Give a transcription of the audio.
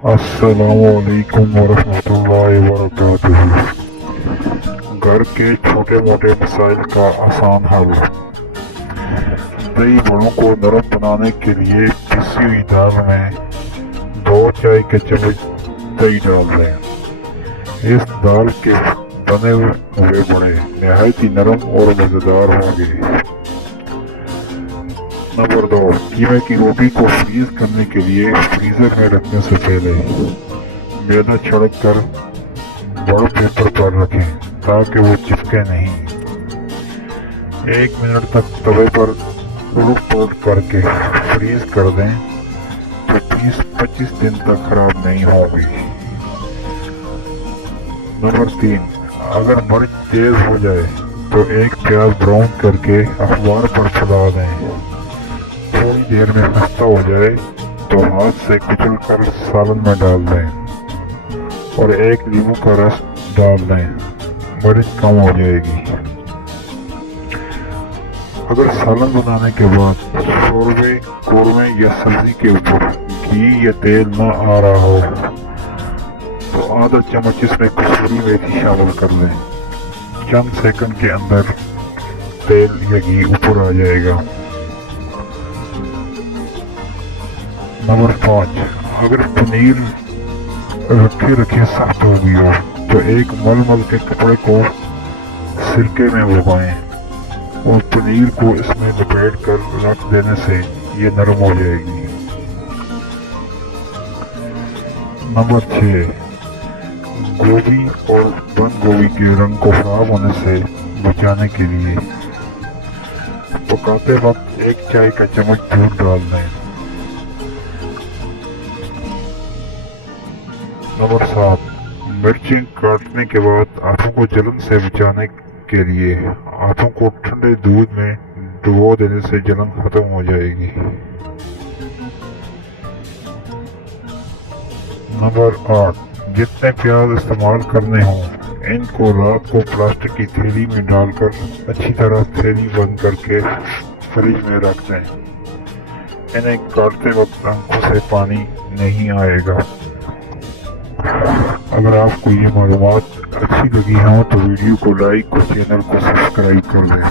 السلام علیکم ورحمۃ اللہ وبرکاتہ۔ گھر کے چھوٹے موٹے مسائل کا آسان حل۔ دہی بڑوں کو نرم بنانے کے لیے پسی ہوئی دال میں 2 چائے کے چمچ دہی ڈال دیں۔ اس دال کے بنے ہوئے بڑے نہایت ہی نرم اور مزیدار ہوں گے۔ نمبر 2، کیمے کی روٹی کو فریز کرنے کے لیے فریزر میں رکھنے سے پہلے میدا چھڑک کر بڑ پیپر پر رکھیں تاکہ وہ چپکے نہیں۔ 1 منٹ تک توے پر الٹ پلٹ کر کے فریز کر دیں تو 20-25 دن تک خراب نہیں ہوگی۔ نمبر 3، اگر مرچ تیز ہو جائے تو 1 پیاز براؤن کر کے اخبار پر پھیلا دیں۔ تھوڑی دیر میں خستہ ہو جائے تو ہاتھ سے کچل کر سالن میں ڈال دیں اور 1 لیموں کا رس ڈال دیں، مرچ کم ہو جائے گی۔ اگر سالن بنانے کے بعد شوربے، قورمے یا سبزی کے اوپر گھی یا تیل نہ آ رہا ہو تو آدھا چمچ اس میں کسوری میتھی شامل کر دیں۔ چند سیکنڈ کے اندر تیل یا گھی اوپر آ جائے گا۔ نمبر 5، اگر پنیر رکھے سخت ہو گئی ہو تو 1 مل کے کپڑے کو سرکے میں ڈبوئیں اور پنیر کو اس میں لپیٹ کر رکھ دینے سے یہ نرم ہو جائے گی۔ نمبر 6، گوبھی اور بند گوبھی کے رنگ کو خراب ہونے سے بچانے کے لیے پکاتے وقت 1 چائے کا چمچ دودھ ڈال دیں۔ نمبر 7، مرچیں کاٹنے کے بعد ہاتھوں کو جلن سے بچانے کے لیے ہاتھوں کو ٹھنڈے دودھ میں ڈبو دینے سے جلن ختم ہو جائے گی۔ نمبر 8، جتنے پیاز استعمال کرنے ہوں ان کو رات کو پلاسٹک کی تھیلی میں ڈال کر اچھی طرح تھیلی بند کر کے فریج میں رکھ دیں۔ انہیں کاٹتے وقت آنکھوں سے پانی نہیں آئے گا۔ اگر آپ کو یہ معلومات اچھی لگی ہوں تو ویڈیو کو لائک اور چینل کو سبسکرائب کر دیں۔